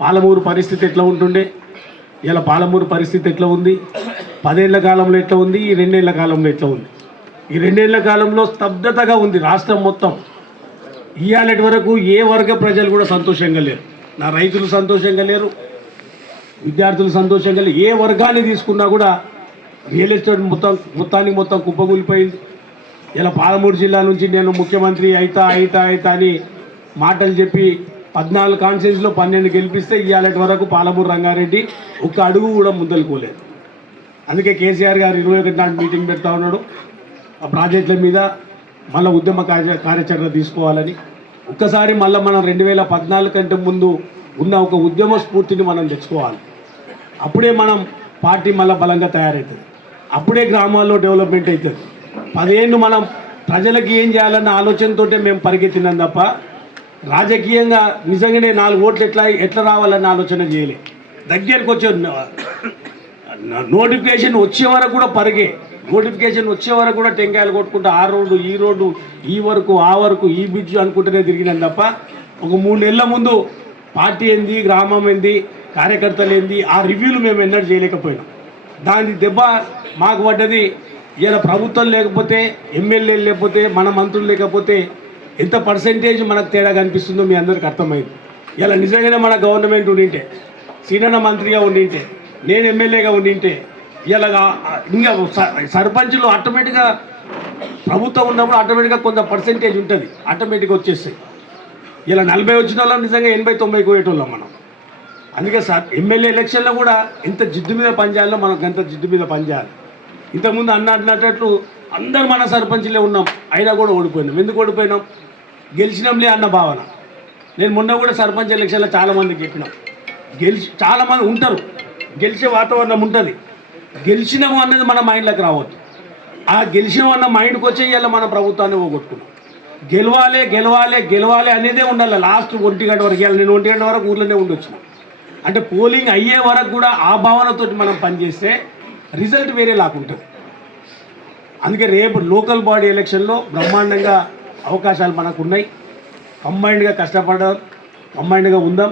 పాలమూరు పరిస్థితి ఎట్లా ఉంటుండే, ఇలా పాలమూరు పరిస్థితి ఎట్లా ఉంది, 10 ఏళ్ల కాలంలో ఎట్లా ఉంది, ఈ 2 ఏళ్ల కాలంలో ఎట్లా ఉంది. ఈ 2 ఏళ్ల కాలంలో స్తబ్దతగా ఉంది రాష్ట్రం మొత్తం. ఇవాళటి వరకు ఏ వర్గ ప్రజలు కూడా సంతోషంగా లేరు. నా రైతులు సంతోషంగా లేరు, విద్యార్థులు సంతోషంగా లేరు. ఏ వర్గాన్ని తీసుకున్నా కూడా రియల్ ఎస్టేట్ మొత్తం కుప్పగూలిపోయింది. ఇలా పాలమూరు జిల్లా నుంచి నేను ముఖ్యమంత్రి అయితా అని మాటలు చెప్పి 14 కాన్స్టిట్యూన్సీలో 12 గెలిపిస్తే ఇవాళటి వరకు పాలమూరు రంగారెడ్డి ఒక్క అడుగు కూడా ముందలుకోలేదు. అందుకే కేసీఆర్ గారు 21 నాడు మీటింగ్ పెడతా ఉన్నాడు. ఆ ప్రాజెక్టుల మీద మళ్ళీ ఉద్యమ కార్యాచరణ తీసుకోవాలని. ఒక్కసారి మళ్ళీ మనం 2014 కంటే ముందు ఉన్న ఒక ఉద్యమ స్ఫూర్తిని మనం తెచ్చుకోవాలి. అప్పుడే మనం పార్టీ మళ్ళీ బలంగా తయారవుతుంది. అప్పుడే గ్రామాల్లో డెవలప్మెంట్ అవుతుంది. 10 ఏళ్ళు మనం ప్రజలకు ఏం చేయాలన్న ఆలోచనతో మేము పరిగెత్తినాం తప్ప రాజకీయంగా నిజంగానే 4 ఓట్లు ఎట్లా రావాలన్న ఆలోచన చేయలే. దగ్గరకు వచ్చే నోటిఫికేషన్ వచ్చే వరకు కూడా నోటిఫికేషన్ వచ్చే వరకు కూడా టెంకాయలు కొట్టుకుంటూ ఆ రోడ్డు ఈ రోడ్డు ఈ వరకు ఆ వరకు ఈ బ్రిడ్జ్ అనుకుంటూనే తిరిగినాం తప్ప ఒక 3 నెలల ముందు పార్టీ ఏంది, గ్రామం ఏంది, కార్యకర్తలు ఏంది, ఆ రివ్యూలు మేము ఎన్నడూ చేయలేకపోయినాం. దాని దెబ్బ మాకు పడ్డది. ఇలా ప్రభుత్వం లేకపోతే, ఎమ్మెల్యేలు లేకపోతే, మన మంత్రులు లేకపోతే ఎంత పర్సెంటేజ్ మనకు తేడా కనిపిస్తుందో మీ అందరికీ అర్థమైంది. ఇలా నిజంగానే మన గవర్నమెంట్ ఉండింటే, సీనియర్ మంత్రిగా ఉండింటే, నేను ఎమ్మెల్యేగా ఉండింటే, ఇలా ఇంకా సర్పంచ్లు ఆటోమేటిక్గా ప్రభుత్వం ఉన్నప్పుడు ఆటోమేటిక్గా కొంత పర్సెంటేజ్ ఉంటుంది, ఆటోమేటిక్గా వచ్చేస్తాయి. ఇలా 40 వచ్చిన వాళ్ళం నిజంగా 80-90 పోయేటోళ్ళం మనం. అందుకే ఎమ్మెల్యే ఎలక్షన్లో కూడా ఇంత జిడ్డు మీద పనిచేయాలో మనం గంత జిడ్డు మీద పనిచేయాలి. ఇంతకుముందు అన్నట్లు అందరు మన సర్పంచ్లే ఉన్నాం, అయినా కూడా ఓడిపోయినాం. ఎందుకు ఓడిపోయినాం? గెలిచినాంలే అన్న భావన. నేను మొన్న కూడా సర్పంచ్ ఎలక్షన్లో చాలామందికి చెప్పినాం, చాలామంది ఉంటారు, గెలిచే వాతావరణం ఉంటుంది. గెలిచినాము అన్నది మన మైండ్లోకి రావద్దు. ఆ గెలిచినాం అన్న మైండ్కి వచ్చే ఇవాళ మన ప్రభుత్వాన్ని పోగొట్టుకున్నాం. గెలవాలి అనేదే ఉండాలి. లాస్ట్ 1 గంట వరకు, ఇవాళ నేను 1 గంట వరకు ఊర్లోనే ఉండొచ్చు. అంటే పోలింగ్ అయ్యే వరకు కూడా ఆ భావనతో మనం పనిచేస్తే రిజల్ట్ వేరే లాకుంటుంది. అందుకే రేపు లోకల్ బాడీ ఎలక్షన్లో బ్రహ్మాండంగా అవకాశాలు మనకు ఉన్నాయి. కంబైన్డ్గా కష్టపడడం, కంబైన్డ్గా ఉందాం.